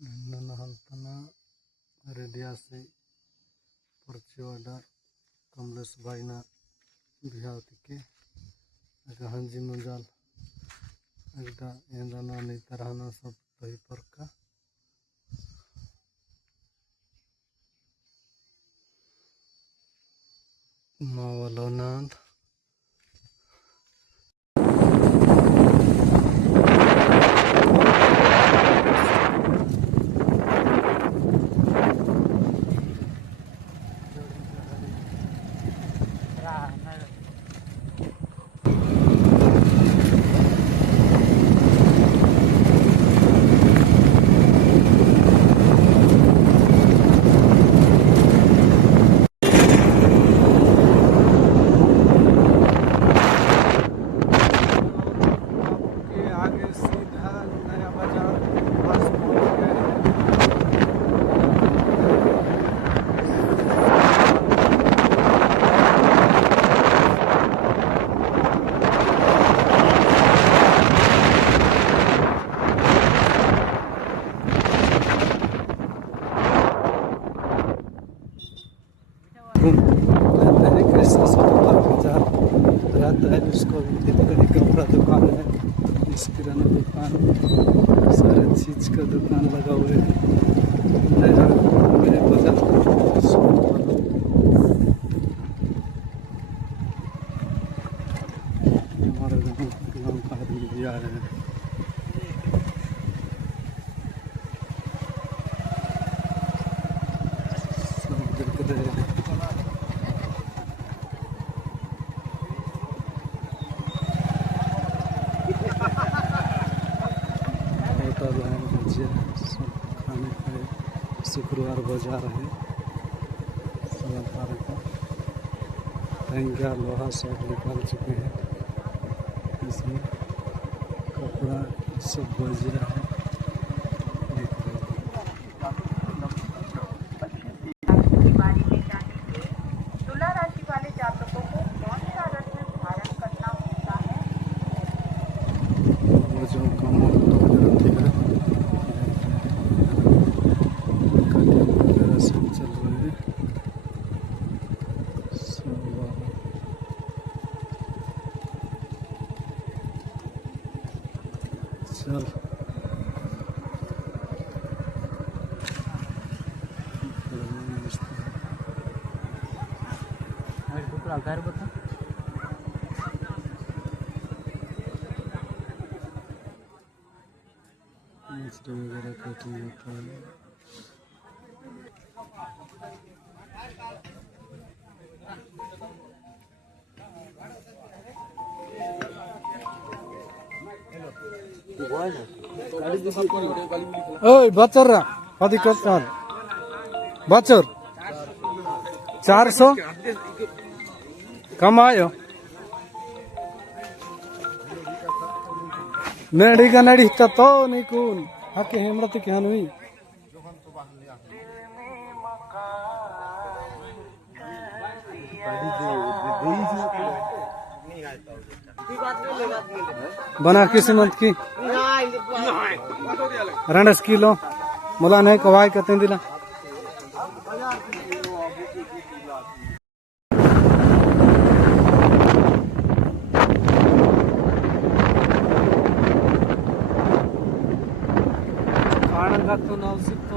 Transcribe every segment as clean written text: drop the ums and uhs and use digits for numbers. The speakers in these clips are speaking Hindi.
ನನ್ನ ಹಂತನ रेडियासी परचीवाडा कमलेश भाईना बिहावती के हंजी मंजाल एकटा एंदाना नहीं तरहना सब तही पर का मावलोनाथ रहता है जिसको कभी कपड़ा दुकान है, इस किराना दुकान, सारे चीज का दुकान लगा हुआ है। नया मेरे बगल हमारे गाँव का आदमी भी आ रहे हैं। सब देख रहे हैं। सब खाने का शुक्रवार बाजार है, टंगा लोहा सब निकाल चुके हैं, इसमें कपड़ा सब बाजार है। तुला राशि वाले जातकों को कौन सा रत्न धारण करना होता है? वो जो काम होती है वगैरह सब चल रहे हैं। चल घर बता मछली वगैरह कटिंग होता है। ओए बचर रा कति कस्तान बचर 400 कम आयो नेड़ी का नेड़ी तो निकुन हके हेमरत के हनुई बना किस्मत की रंडस किलो मुला नहीं कवाई कते दिला तो नवसिक तो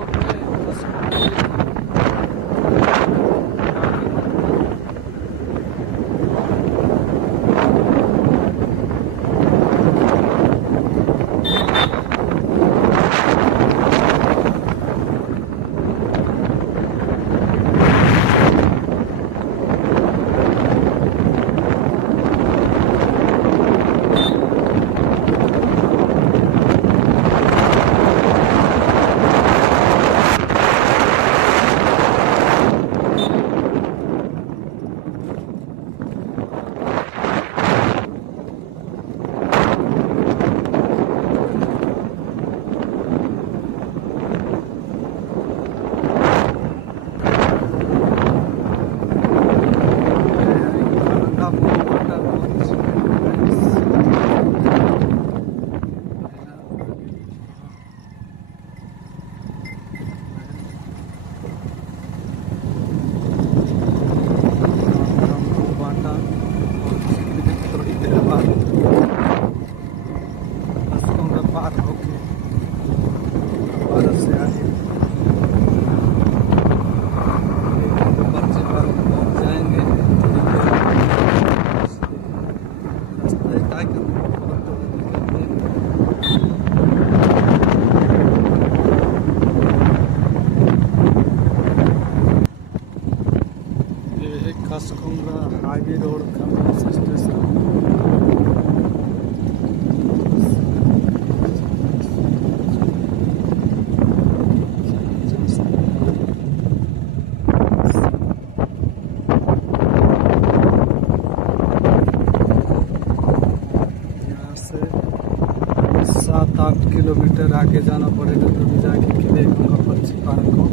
7-8 किलोमीटर आगे जाना पड़ेगा तभी जाके किले गंगा पक्षी पार्क को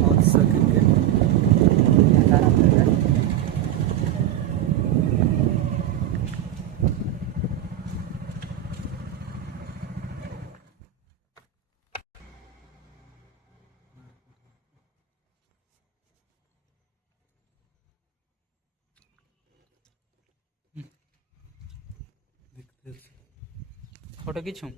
पहुँच सकेंगे। फोटो खींचूं?